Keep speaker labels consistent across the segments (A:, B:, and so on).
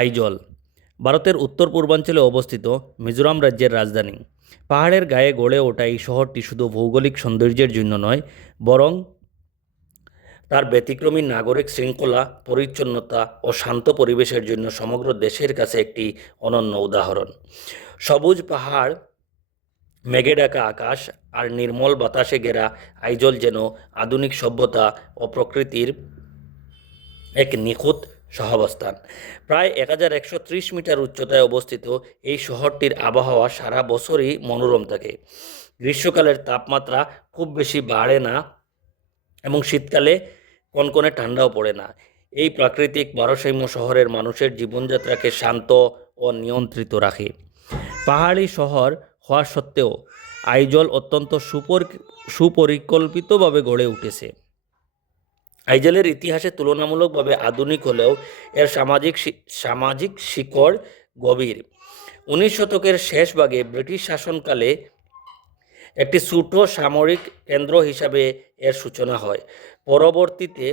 A: আইজল। ভারতের উত্তর পূর্বাঞ্চলে অবস্থিত মিজোরাম রাজ্যের রাজধানী। পাহাড়ের গায়ে গড়ে ওঠা এই শহরটি শুধু ভৌগোলিক সৌন্দর্যের জন্য নয়, বরং তার ব্যতিক্রমী নাগরিক শৃঙ্খলা, পরিচ্ছন্নতা ও শান্ত পরিবেশের জন্য সমগ্র দেশের কাছে একটি অনন্য উদাহরণ। সবুজ পাহাড় মেঘে ডাকা আকাশ আর নির্মল বাতাসে ঘেরা আইজল যেন আধুনিক সভ্যতা ও প্রকৃতির এক নিখুঁত সহাবস্থান। প্রায় এক হাজার একশো ত্রিশ মিটার উচ্চতায় অবস্থিত এই শহরটির আবহাওয়া সারা বছরই মনোরম থাকে। গ্রীষ্মকালের তাপমাত্রা খুব বেশি বাড়ে না এবং শীতকালে কনকনে ঠান্ডাও পড়ে না। এই প্রাকৃতিক ভারসাম্য শহরের মানুষের জীবনযাত্রাকে শান্ত ও নিয়ন্ত্রিত রাখে। পাহাড়ি শহর হওয়া সত্ত্বেও, আইজল অত্যন্ত সুপর, সুপরিকল্পিতভাবে গড়ে উঠেছে। আইজলের ইতিহাসে তুলনামূলকভাবে আধুনিক হলেও এর সামাজিক সামাজিক শিকড় গভীর। উনিশ শতকের শেষ ভাগে ব্রিটিশ শাসনকালে একটি ছোট সামরিক কেন্দ্র হিসাবে এর সূচনা হয়। পরবর্তীতে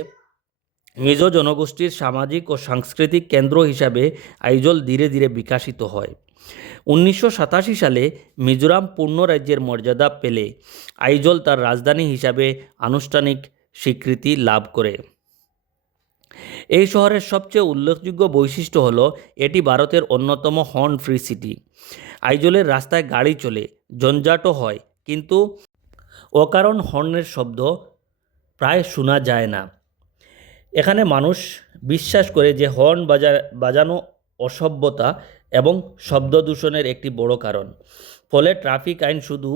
A: মিজো জনগোষ্ঠীর সামাজিক ও সাংস্কৃতিক কেন্দ্র হিসাবে আইজল ধীরে ধীরে বিকাশিত হয়। উনিশশো সাতাশি সালে মিজোরাম পূর্ণ রাজ্যের মর্যাদা পেলে আইজল তার রাজধানী হিসাবে আনুষ্ঠানিক স্বীকৃতি লাভ করে। এই শহরের সবচেয়ে উল্লেখযোগ্য বৈশিষ্ট্য হল, এটি ভারতের অন্যতম হর্ন ফ্রি সিটি। আইজলের রাস্তায় গাড়ি চলে, জঞ্জাটও হয়, কিন্তু অকারণ হর্নের শব্দ প্রায় শোনা যায় না। এখানে মানুষ বিশ্বাস করে যে হর্ন বাজা, বাজানো অসভ্যতা এবং শব্দ দূষণের একটি বড় কারণ। ফলে ট্রাফিক আইন শুধু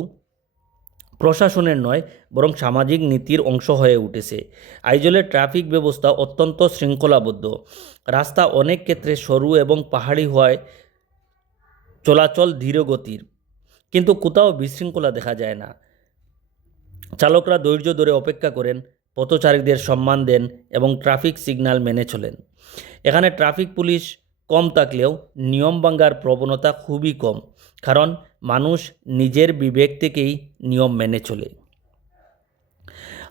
A: প্রশাসনের নয়, বরং সামাজিক নীতির অংশ হয়ে উঠেছে। আইজলের ট্রাফিক ব্যবস্থা অত্যন্ত শৃঙ্খলাবদ্ধ। রাস্তা অনেক ক্ষেত্রে সরু এবং পাহাড়ি হওয়ায় চলাচল ধীর গতির। কিন্তু কোথাও বিশৃঙ্খলা দেখা যায় না। চালকরা ধৈর্য ধরে অপেক্ষা করেন, পথচারীদের সম্মান দেন এবং ট্রাফিক সিগন্যাল মেনে চলেন। এখানে ট্রাফিক পুলিশ কম থাকলেও নিয়ম ভাঙ্গার প্রবণতা খুবই কম। কারণ মানুষ নিজের বিবেক থেকেই নিয়ম মেনে চলে।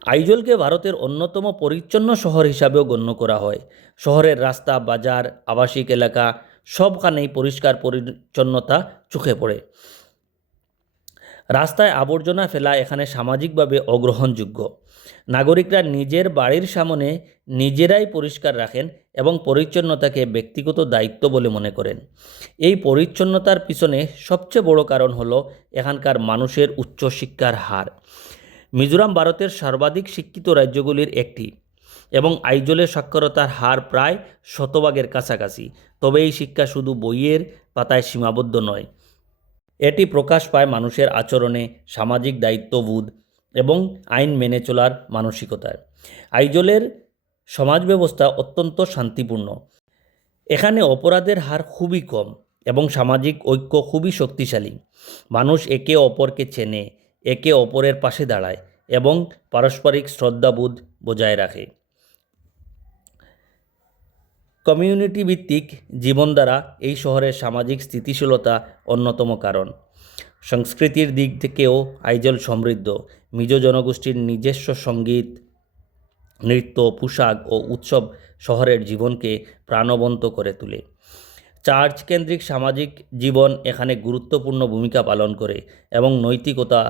A: আইজলকে ভারতের অন্যতম পরিচ্ছন্ন শহর হিসাবেও গণ্য করা হয়। শহরের রাস্তা, বাজার, আবাসিক এলাকা সবখানেই পরিষ্কার পরিচ্ছন্নতা চোখে পড়ে। রাস্তায় আবর্জনা ফেলা এখানে সামাজিকভাবে অগ্রহণযোগ্য। নাগরিকরা নিজের বাড়ির সামনে নিজেরাই পরিষ্কার রাখেন এবং পরিচ্ছন্নতাকে ব্যক্তিগত দায়িত্ব বলে মনে করেন। এই পরিচ্ছন্নতার পিছনে সবচেয়ে বড় কারণ হলো এখানকার মানুষের উচ্চশিক্ষার হার। মিজোরাম ভারতের সর্বাধিক শিক্ষিত রাজ্যগুলির একটি এবং আইজলের সাক্ষরতার হার প্রায় শতভাগের কাছাকাছি। তবে এই শিক্ষা শুধু বইয়ের পাতায় সীমাবদ্ধ নয়, এটি প্রকাশ পায় মানুষের আচরণে, সামাজিক দায়িত্ববোধ এবং আইন মেনে চলার মানসিকতায়। আইজলের সমাজ ব্যবস্থা অত্যন্ত শান্তিপূর্ণ। এখানে অপরাধের হার খুবই কম এবং সামাজিক ঐক্য খুবই শক্তিশালী। মানুষ একে অপরকে চেনে, একে অপরের পাশে দাঁড়ায় এবং পারস্পরিক শ্রদ্ধাবোধ বজায় রাখে। কমিউনিটি ভিত্তিক জীবনধারা এই শহরের সামাজিক স্থিতিশীলতা অন্যতম কারণ। সংস্কৃতির দিক থেকেও আইজল সমৃদ্ধ। মিজো জনগোষ্ঠীর নিজস্ব সংগীত, নৃত্য, পোশাক ও উৎসব শহরের জীবনকে প্রাণবন্ত করে তোলে। চার্চ কেন্দ্রিক সামাজিক জীবন এখানে গুরুত্বপূর্ণ ভূমিকা পালন করে এবং নৈতিকতা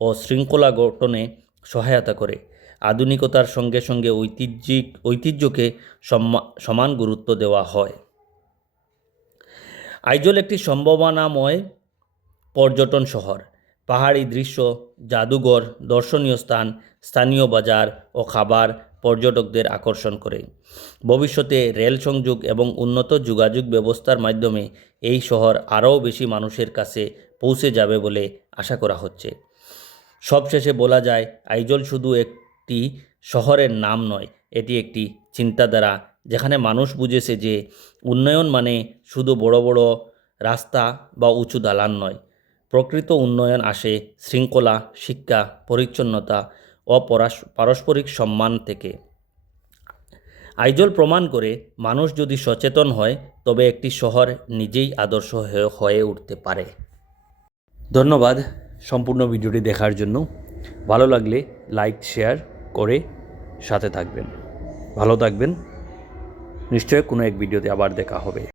A: ও শৃঙ্খলা গঠনে সহায়তা করে। আধুনিকতার সঙ্গে সঙ্গে ঐতিহ্যিক, ঐতিহ্যকে সমান গুরুত্ব দেওয়া হয়। আইজল একটি সম্ভাবনাময় পর্যটন শহর। পাহাড়ি দৃশ্য, জাদুঘর, দর্শনীয় স্থান, স্থানীয় বাজার ও খাবার পর্যটকদের আকর্ষণ করে। ভবিষ্যতে রেল সংযোগ এবং উন্নত যোগাযোগ ব্যবস্থার মাধ্যমে এই শহর আরও বেশি মানুষের কাছে পৌঁছে যাবে বলে আশা করা হচ্ছে। সবশেষে বলা যায়, আইজল শুধু একটি শহরের নাম নয়, এটি একটি চিন্তাধারা যেখানে মানুষ বুঝেছে যে উন্নয়ন মানে শুধু বড় বড় রাস্তা বা উঁচু দালান নয়। প্রকৃত উন্নয়ন আসে শৃঙ্খলা, শিক্ষা, পরিচ্ছন্নতা ও পারস্পরিক সম্মান থেকে। আইজল প্রমাণ করে মানুষ যদি সচেতন হয়, তবে একটি শহর নিজেই আদর্শ হয়ে- উঠতে পারে। ধন্যবাদ সম্পূর্ণ ভিডিওটি দেখার জন্য। ভালো লাগলে লাইক, শেয়ার করে সাথে থাকবেন। ভালো থাকবেন। নিশ্চয় কোনো এক ভিডিওতে আবার দেখা হবে।